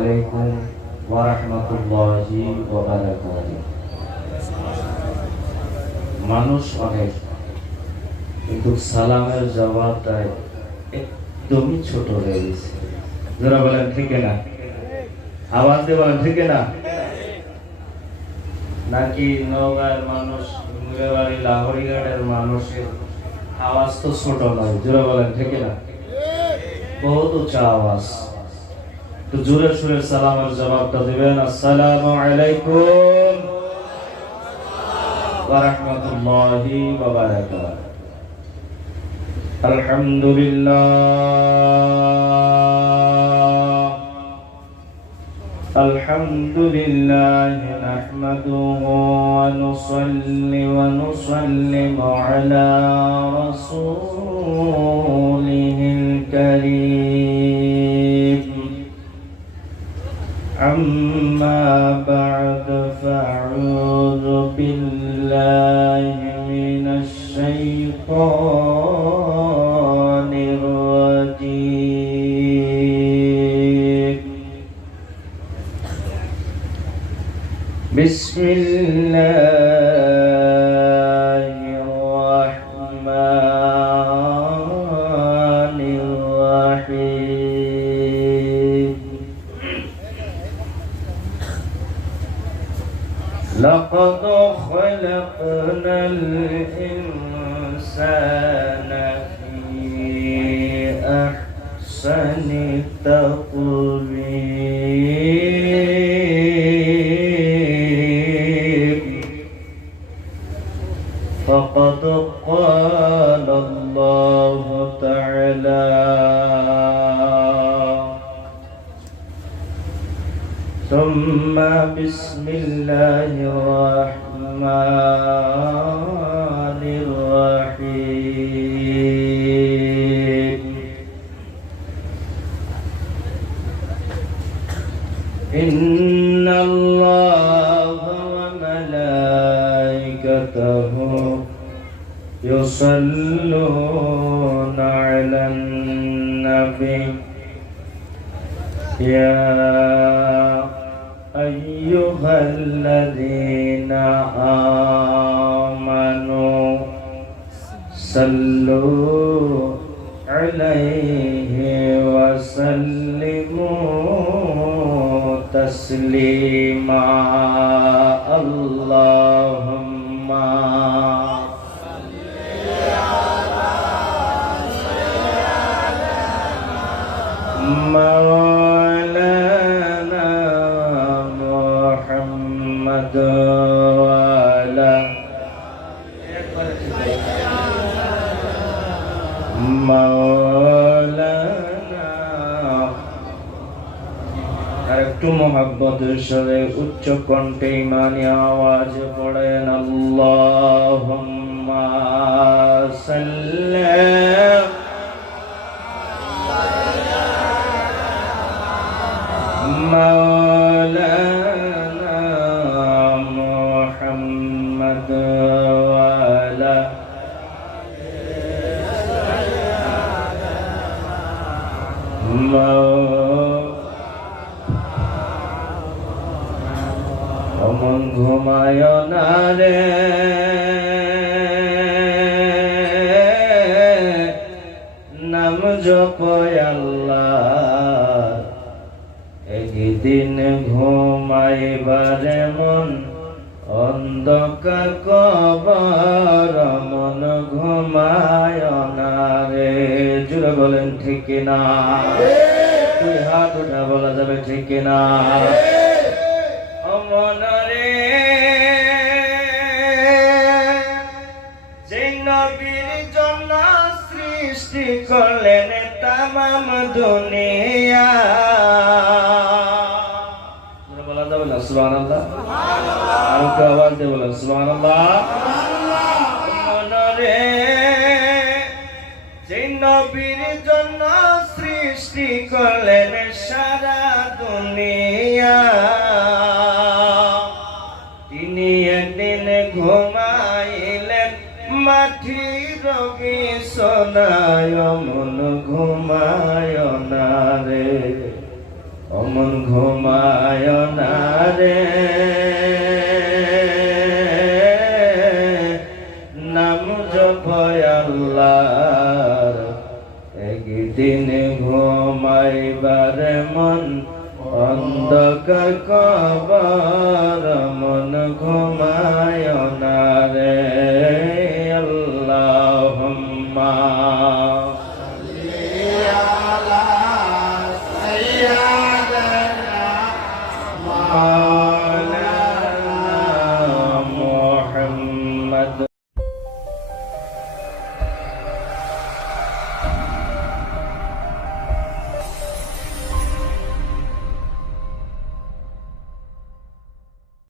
আলাইকুম ওয়া রাহমাতুল্লাহি ওয়া বারাকাতুহু। মানুষ অনেক, কিন্তু সালামের জবাবটা একদমই ছোট হয়ে গেছে। যারা বলেন ঠিক না, আওয়াজ দিয়ে বলেন ঠিক না। নাকি নওগাঁর মানুষ, মুরাবাড়ি, লাহোরিঘাটের মানুষের আওয়াজ তো ছোট নয়। যারা বলেন ঠিক না, বহুত উঁচা আওয়াজ। তো জোরে সুরে সালামের জবাবটা দিবেন, আসসালামু আলাইকুম ওয়া রাহমাতুল্লাহি ওয়া বারাকাতুহু। আলহামদুলিল্লাহ নাহমাদুহু ওয়া নুসাল্লি ওয়া নুসাল্লিমু আলা রাসূলিহিল কারীম। أما بعد فأعوذ بالله من الشيطان الرجيم. بسم الله الرحمن الرحيم. لقد خلقنا الإنسان في أحسن تقويم. فقد قال الله تعالى: ثم بسم الله الرحمن الرحيم. إن الله وملائكته يصلون على النبي يا أيها الذين آمنوا صلوا عليه وسلموا تسليما. اللهم صل على مولانا محمد وعلى مولانا। একটু মোহাব্বতের সাথে উচ্চ কণ্ঠে ঈমানি আওয়াজ পড়েন, আল্লাহুম্মা সাল্লি مولانا محمد وعلى অমন ঘুমায় না রে নাম জপয় আল্লাহ। একদিন ঘুমাইবারে মন অন্ধকার কবর মন ঘুমায় না রে। জোরে বলেন ঠিক না? দুই হাত উঠা বলা যাবে ঠিক না? অমন রে যে নবীর জন্য সৃষ্টি করলেন তামাম দুনিয়া। সুবহানাল্লাহ, আর একটু আওয়াজ দিয়ে বলেন সুবহানাল্লাহ। মনরে যে নবীর জন্য সৃষ্টি করলেন সারা দুনিয়া, তিনি একদিন ঘুমাইলেন মাটির বিছানায়। মন ঘুমায় না রে, অমন ঘুমায় না রে, নাম জপয় আল্লাহর, একদিন ঘুমাইবার মন অন্ধকার কবর, মন ঘুমায় না রে। আল্লাহুম্মা সাল্লি আলা সাইয়্যিদিনা মাওলানা মুহাম্মদ।